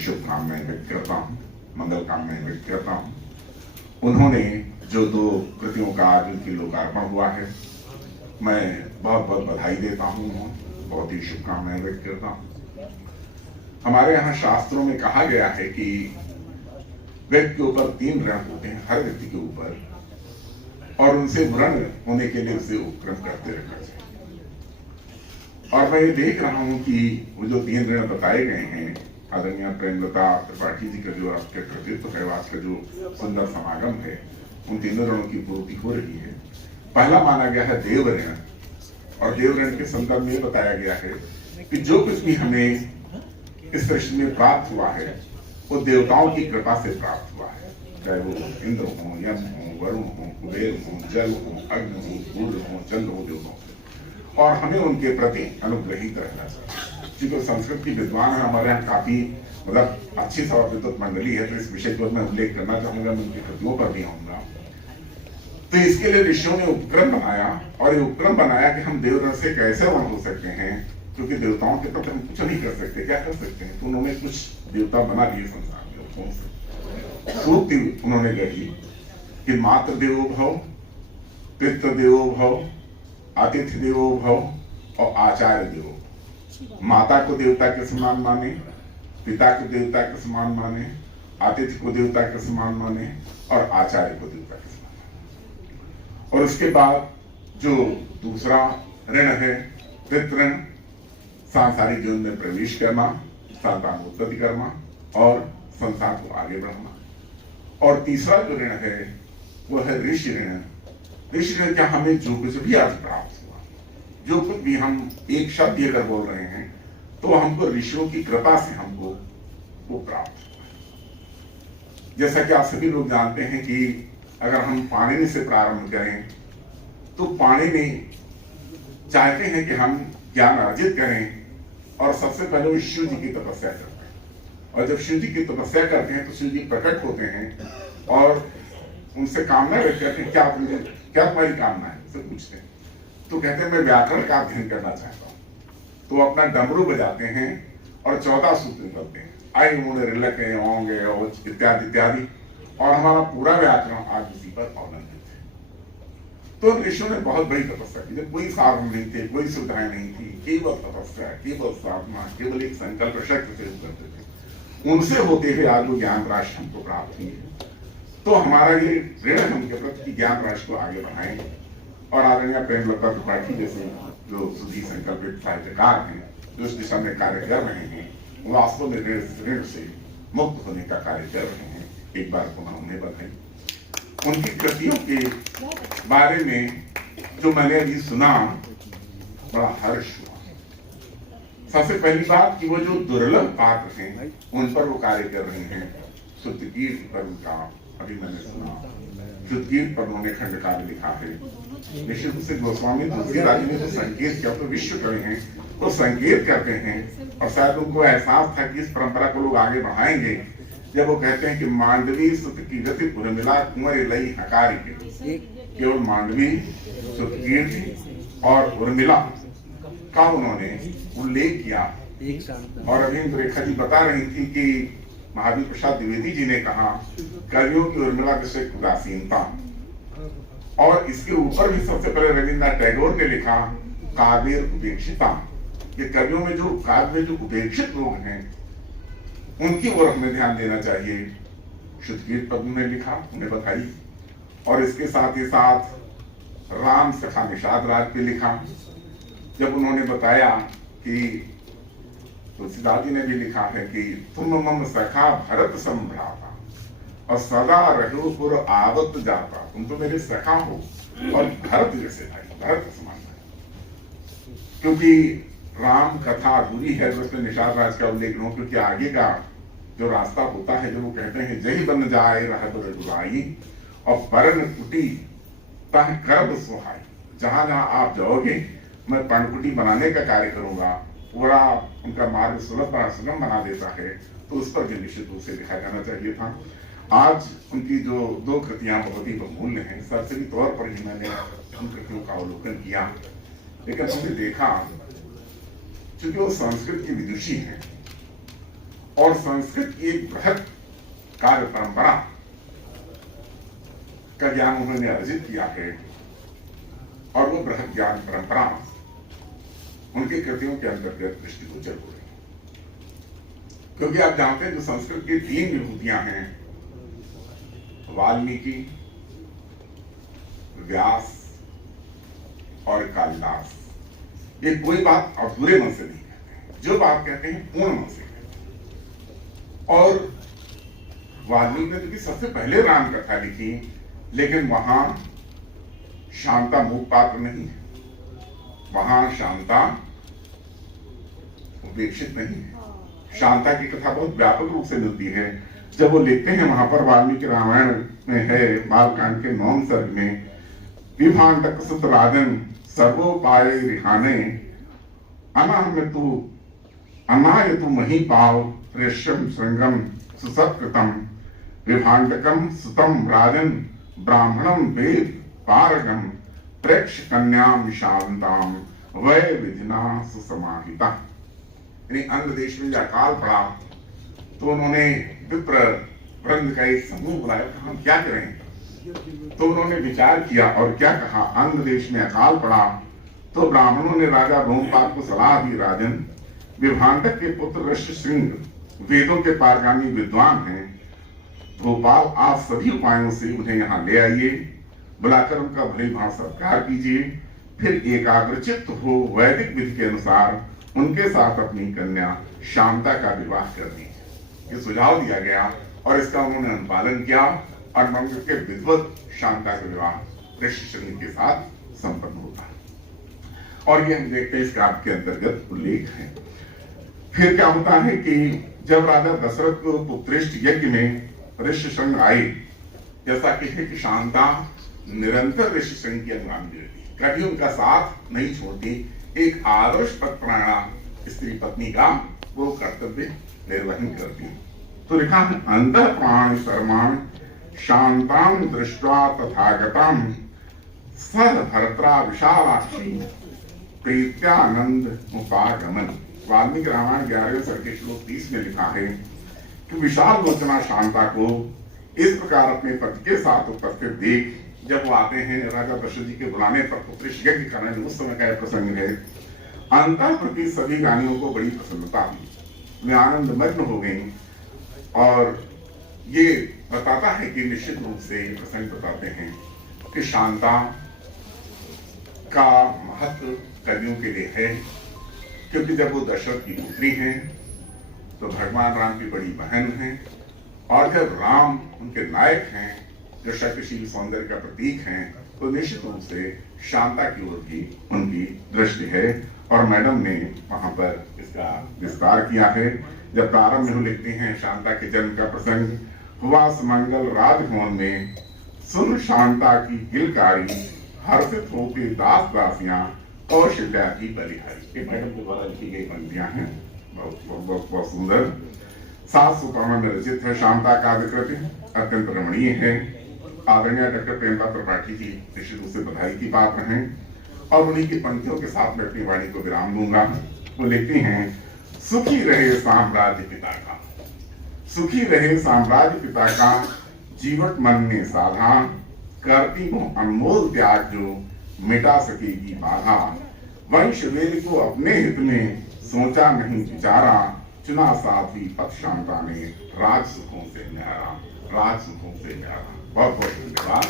शुभकामनाएं व्यक्त करता हूँ, मंगल कामनाएं व्यक्त करता हूँ। उन्होंने जो 2 कृतियों का आज उनकी लोकार्पण हुआ है, मैं बहुत बहुत बधाई देता हूँ, बहुत ही शुभकामनाएं व्यक्त करता हूँ। हमारे यहाँ शास्त्रों में कहा गया है कि व्यक्ति के ऊपर 3 ऋण होते हैं, हर व्यक्ति के ऊपर, और उनसे व्रण होने के लिए उसे उपक्रम करते रहना चाहिए। और मैं ये देख रहा हूं कि वो जो 3 ऋण बताए गए हैं, आदरणीय प्रेमलता त्रिपाठी जी का जो आपके कृतित्व है, आज का जो सुंदर समागम है, उन 3 ऋणों की पूर्ति हो रही है। पहला माना गया है देव ऋण, और देव ऋण के संदर्भ में बताया गया है कि जो कुछ भी हमें इस सृष्टि में प्राप्त हुआ है वो देवताओं की कृपा से प्राप्त हुआ है, चाहे वो इंद्र हो, यम हो, वरुण हो, कुबेर हो, जल हो, अग्नि हो, सूर्य हो, चंद्र हो, देवताओं से, और हमें उनके प्रति अनुग्रहित रहना चाहिए। क्योंकि संस्कृत की विद्वान है हमारे यहाँ काफी, मतलब अच्छी समर्पित मंडली है, तो इस विषय को मैं उल्लेख करना चाहूंगा, मैं उनकी कृतियों पर भी आऊंगा। तो इसके लिए ऋषियों ने उपक्रम बनाया, और ये उपक्रम बनाया कि हम देव ऋण से कैसे वन हो सकते हैं, क्योंकि देवताओं के प्रति हम कुछ नहीं कर सकते, क्या कर सकते हैं। तो उन्होंने कुछ देवता बना लिए संसार में, कौन से सूक्ति उन्होंने गढ़ी कि मातृ देवो भव, पितृ देवो भव, आतिथ्य देवो भव और आचार्य देवो। माता को देवता के समान माने, पिता को देवता के समान माने, आतिथ्य को देवता के समान माने, और आचार्य को देवता के समान माने। और उसके बाद जो दूसरा ऋण है पितृ, सांसारिक जीवन में प्रवेश करना, संतानोत्पत्ति करना और संसार को आगे बढ़ाना। और तीसरा जो ऋण है वो है ऋषि ऋण। ऋषि ऋण क्या, हमें जो कुछ भी आज प्राप्त हुआ, जो कुछ भी हम एक शब्द भी अगर बोल रहे हैं तो हमको ऋषियों की कृपा से हमको वो प्राप्त हुआ। जैसा कि आप सभी लोग जानते हैं कि अगर हम पाणिनि से प्रारंभ करें तो पाणिनि चाहते हैं कि हम ज्ञान अर्जित करें, और सबसे पहले वो शिव जी की तपस्या करते हैं। और जब शिव जी की तपस्या करते हैं तो शिव जी प्रकट होते हैं और उनसे कामना व्यक्त करते हैं, क्या तुम्हारी कामना है, उससे पूछते हैं। तो कहते हैं मैं व्याकरण का अध्ययन करना चाहता हूँ। तो अपना डमरू बजाते हैं और 14 सूत्र निकलते हैं, आई मुड़ रिलक ओंग इत्यादि इत्यादि, और हमारा पूरा व्याकरण आज उसी पर अवलंबित है। तो ऋषियों ने बहुत बड़ी तपस्या की, जब कोई साधन नहीं थे, कोई सुविधाएं नहीं थी, केवल तपस्या, केवल साधना, केवल एक संकल्प शक्ति से करते थे। उनसे होते हुए आज वो ज्ञान राशि हमको प्राप्त हुई है। तो हमारा ये ऋण है उनके प्रति, ज्ञान राशि को आगे बढ़ाएंगे। और आदरणीय प्रेमलता त्रिपाठी जैसे जो सुधी संकल्पित साहित्यकार हैं, जो इस दिशा में कार्य कर रहे हैं, वो वास्तव में ऋण से मुक्त होने का कार्य कर रहे हैं। एक बार पुनः उन्हें बधाई। उनकी कृतियों के बारे में जो मैंने अभी सुना, बड़ा हर्ष हुआ। सबसे पहली बात कि वो जो दुर्लभ पात्र हैं उन पर वो कार्य कर रहे हैं। शुद्धकीर्ति पर उनका अभी मैंने सुना, शुद्धकीर्ति पर उन्होंने खंड काव्य लिखा है। निश्चित रूप से गोस्वामी तुलसीदास जी ने जो संकेत किया, तो विश्व कवि हैं, वो संकेत करते हैं, और शायद उनको एहसास था कि इस परंपरा को लोग आगे बढ़ाएंगे, जब वो कहते हैं कि मांडवी सुत की गति उर्मिला कुंवर लई हकारी के। केवल मांडवी, सुतकीर्ति और उर्मिला का उन्होंने उल्लेख किया। और अभी रेखा जी बता रही थी कि महावीर प्रसाद द्विवेदी जी ने कहा कवियों की उर्मिला विषय उदासीनता, और इसके ऊपर भी सबसे पहले रविन्द्रनाथ टैगोर ने लिखा काव्य उपेक्षिता, कि कवियों में जो काव्य में जो उपेक्षित लोग हैं उनकी ओर हमें ध्यान देना चाहिए। शुद्धकीर्ति पर उन्होंने लिखा, उन्हें बधाई। और इसके साथ ही साथ राम सखा निषाद राज पे लिखा, जब उन्होंने बताया कि तुलसीदास जी ने भी लिखा है कि तुम मम सखा भरत संभ्राता और सदा रहो पुर आवत जाता। तुम तो मेरे सखा हो और भरत जैसे भाई, भरत के समान भाई। क्योंकि राम कथा अधूरी है तो उसमें निषाद राज का उल्लेख हो, क्योंकि आगे का जो रास्ता होता है, जो वो कहते हैं जही बन जाए रह रघुराई और परन कुटी तह कर्म सुहाई। जहां जहां आप जाओगे मैं पर्णकुटी बनाने का कार्य करूंगा, पूरा उनका मार्ग सुलभ सुगम बना देता है। तो उस पर भी निश्चित रूप से लिखा जाना चाहिए था। आज उनकी जो 2 कृतियां बहुत ही बहुमूल्य हैं, सरसरी तौर पर ही मैंने उन कृतियों का अवलोकन किया, लेकिन हमने देखा चूंकि वो संस्कृत की विदुषी हैं और संस्कृत की एक बृहद कार्य परंपरा का ज्ञान उन्होंने अर्जित किया है, और वो बृहद ज्ञान परंपरा उनकी कृतियों के अंतर्गत दृष्टिगोचर हो रही है। क्योंकि आप जानते हैं जो संस्कृत की 3 विभूतियां हैं, वाल्मीकि, व्यास और कालिदास, ये कोई बात अधूरे मन से नहीं कहते, जो बात कहते हैं पूर्ण मन से कहते हैं। और वाल्मीकि ने तो सबसे पहले राम कथा लिखी, लेकिन वहां शांता मूक पात्र नहीं है, वहां शांता उपेक्षित नहीं है। शांता की कथा बहुत व्यापक रूप से मिलती है। जब वो लिखते हैं वहां पर वाल्मीकि रामायण में है, बालकांड के 9वें सर्ग में, विभांडक सुत राजन सर्वोपाय रिहाने अनायतु महीपाव रेशम श्रृंगम सुसत्कृतम विभांडकम सुतम राजन ब्राह्मणम वेद पारगम प्रेक्ष कन्याम शांताम वै विधिना सुसमाहिता। यानी अन्य देश में जब अकाल पड़ा तो उन्होंने विप्र वृंद का एक समूह बुलाया, कहा हम क्या करें। तो उन्होंने विचार किया और क्या कहा, अन्य देश में अकाल पड़ा तो ब्राह्मणों ने राजा भूमपाल को सलाह दी, राजन विभांडक के पुत्र ऋष्यशृंग वेदों के पारगामी विद्वान हैं, भोपाल आप सभी उपायों से उन्हें यहाँ ले आइए, बुलाकर उनका भली भांति सत्कार कीजिए, फिर एकाग्रचित्त हो वैदिक विधि के अनुसार उनके साथ अपनी कन्या शांता का विवाह कर दीजिए। ये सुझाव दिया गया और इसका उन्होंने अनुपालन किया और मंगल के विद्वत शांता का विवाह ऋष्यशृंग के साथ संपन्न होता है। और ये हम देखते हैं इस काव्य के अंतर्गत उल्लेख है। फिर क्या होता है कि जब राजा दशरथ को पुत्रेष्ट यज्ञ में ऋष्यशृंग आए, जैसा कि है कि शांता निरंतर ऋष्यशृंग की अनुगामी रहती, कभी उनका साथ नहीं छोड़ती, एक आदर्श पत्परायणा स्त्री पत्नी का वो कर्तव्य निर्वहन करती। तो लिखा है अंतः प्राण शर्माण शांतां दृष्ट्वा तथागतां सह भर्त्रा विशालाक्षी प्रीत्यानंद उपागमन। वाल्मीकि रामायण 11वें सर्ग के श्लोक 30 में लिखा है कि विशाल लोचना शांता को इस प्रकार अपने पति के साथ उपस्थित देख, जब वो आते हैं राजा दशरथ जी के बुलाने पर पुत्रेष्ट यज्ञ करने, उस समय का प्रसंग है, अंतः प्रति सभी रानियों को बड़ी प्रसन्नता हुई, वे आनंद मग्न हो गई। और ये बताता है कि निश्चित रूप से प्रसंग बताते हैं कि शांता का महत्व कवियों के लिए है, क्योंकि जब वो दशरथ की पुत्री हैं तो भगवान राम की बड़ी बहन हैं, और जब राम उनके नायक हैं, जो शक्तिशील सौंदर्य का प्रतीक हैं, तो निश्चित रूप से शांता की ओर की उनकी दृष्टि है। और मैडम ने वहां पर इसका विस्तार किया है। जब प्रारंभ में लिखते हैं शांता के जन्म का प्रसंग, हुआ सुमंगल राजभवन में सुन शांता की किलकारी, हर्षित होके दास दासियां कौशल्या की बलिहारी। ये मैडम के द्वारा लिखी गई पंक्तियां हैं, बहुत सुंदर। 752 में रचित है शांता काव्य कृति, अत्यंत रमणीय है। आदरणीय डॉक्टर प्रेमपाल त्रिपाठी जी निश्चित रूप से बधाई की पात्र हैं, और उन्हीं की पंक्तियों के साथ मैं अपनी वाणी को विराम दूंगा। वो लिखते हैं, सुखी रहे साम्राज्य पिता का, सुखी रहे साम्राज्य पिता का, जीवट मन ने साधा, करती हो अनमोल त्याग जो मिटा सकेगी बाधा, वंश वेद को अपने हित में सोचा नहीं विचारा, चुना साथी पथ शांता ने राज सुखों से न्यारा, राज सुखों से न्यारा। बहुत बहुत धन्यवाद।